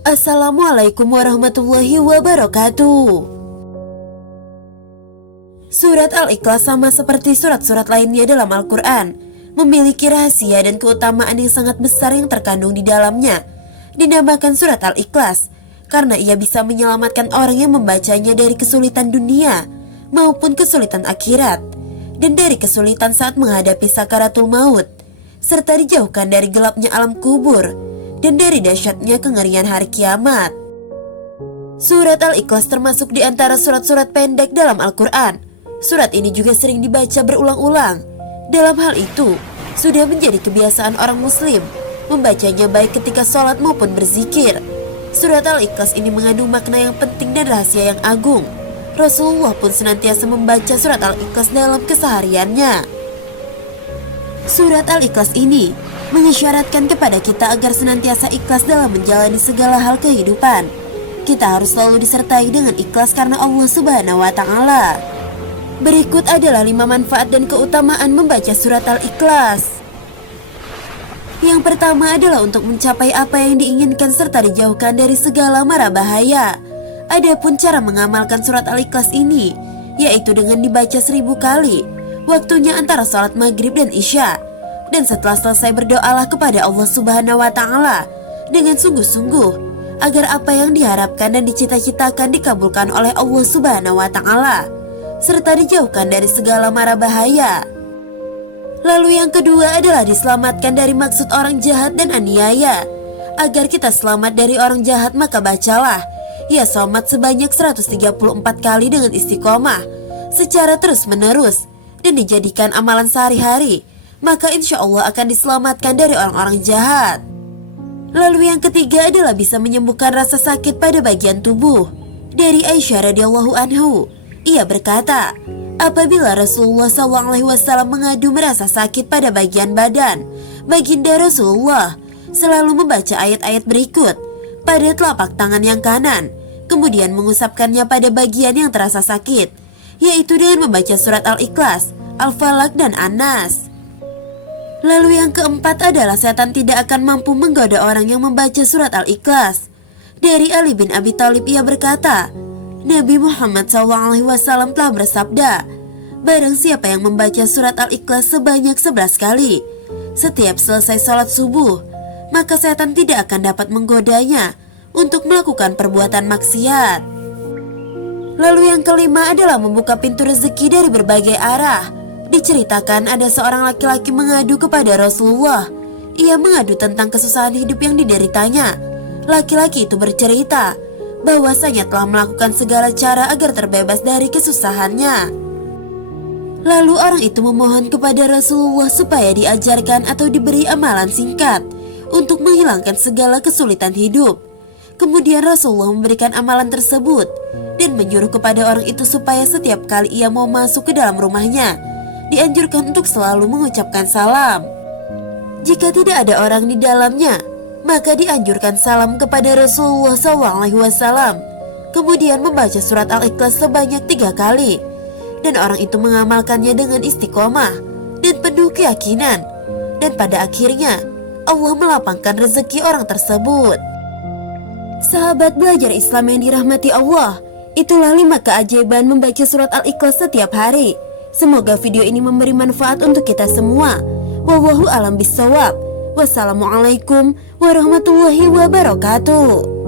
Assalamualaikum warahmatullahi wabarakatuh. Surat Al-Ikhlas sama seperti surat-surat lainnya dalam Al-Quran, memiliki rahasia dan keutamaan yang sangat besar yang terkandung di dalamnya. Dinamakan surat Al-Ikhlas karena ia bisa menyelamatkan orang yang membacanya dari kesulitan dunia maupun kesulitan akhirat, dan dari kesulitan saat menghadapi sakaratul maut, serta dijauhkan dari gelapnya alam kubur dan dari dahsyatnya kengerian hari kiamat. Surat Al-Ikhlas termasuk di antara surat-surat pendek dalam Al-Quran. Surat ini juga sering dibaca berulang-ulang. Dalam hal itu, sudah menjadi kebiasaan orang muslim membacanya baik ketika sholat maupun berzikir. Surat Al-Ikhlas ini mengandung makna yang penting dan rahasia yang agung. Rasulullah pun senantiasa membaca surat Al-Ikhlas dalam kesehariannya. Surat Al-Ikhlas ini mengisyaratkan kepada kita agar senantiasa ikhlas dalam menjalani segala hal kehidupan. Kita harus selalu disertai dengan ikhlas karena Allah Subhanahu wa Ta'ala. Berikut adalah 5 manfaat dan keutamaan membaca surat Al-Ikhlas. Yang pertama adalah untuk mencapai apa yang diinginkan serta dijauhkan dari segala mara bahaya. Adapun cara mengamalkan surat Al-Ikhlas ini, yaitu dengan dibaca 1000 kali. Waktunya antara sholat maghrib dan isya. Dan setelah selesai berdoalah kepada Allah Subhanahu wa Ta'ala dengan sungguh-sungguh agar apa yang diharapkan dan dicita-citakan dikabulkan oleh Allah Subhanahu wa Ta'ala, serta dijauhkan dari segala mara bahaya. Lalu yang kedua adalah diselamatkan dari maksud orang jahat dan aniaya. Agar kita selamat dari orang jahat, maka bacalah ya sholat sebanyak 134 kali dengan istiqomah secara terus-menerus dan dijadikan amalan sehari-hari, maka insya Allah akan diselamatkan dari orang-orang jahat. Lalu yang ketiga adalah bisa menyembuhkan rasa sakit pada bagian tubuh. Dari Aisyah radhiyallahu anhu, ia berkata, apabila Rasulullah SAW mengadu merasa sakit pada bagian badan, baginda Rasulullah selalu membaca ayat-ayat berikut pada telapak tangan yang kanan, kemudian mengusapkannya pada bagian yang terasa sakit, yaitu dengan membaca surat Al-Ikhlas, Al-Falaq, dan An-Nas. Lalu yang keempat adalah setan tidak akan mampu menggoda orang yang membaca surat Al-Ikhlas. Dari Ali bin Abi Thalib, ia berkata, Nabi Muhammad SAW telah bersabda, barang siapa yang membaca surat Al-Ikhlas sebanyak 11 kali setiap selesai sholat subuh, maka setan tidak akan dapat menggodanya untuk melakukan perbuatan maksiat. Lalu yang kelima adalah membuka pintu rezeki dari berbagai arah. Diceritakan ada seorang laki-laki mengadu kepada Rasulullah. Ia mengadu tentang kesusahan hidup yang dideritanya. Laki-laki itu bercerita bahwasanya telah melakukan segala cara agar terbebas dari kesusahannya. Lalu orang itu memohon kepada Rasulullah supaya diajarkan atau diberi amalan singkat untuk menghilangkan segala kesulitan hidup. Kemudian Rasulullah memberikan amalan tersebut dan menyuruh kepada orang itu supaya setiap kali ia mau masuk ke dalam rumahnya, dianjurkan untuk selalu mengucapkan salam. Jika tidak ada orang di dalamnya, maka dianjurkan salam kepada Rasulullah SAW. Kemudian membaca surat Al-Ikhlas sebanyak 3 kali. Dan orang itu mengamalkannya dengan istiqomah dan penuh keyakinan. Dan pada akhirnya, Allah melapangkan rezeki orang tersebut. Sahabat belajar Islam yang dirahmati Allah, itulah 5 keajaiban membaca surat Al-Ikhlas setiap hari. Semoga video ini memberi manfaat untuk kita semua. Wallahu a'lam bishawab. Wassalamualaikum warahmatullahi wabarakatuh.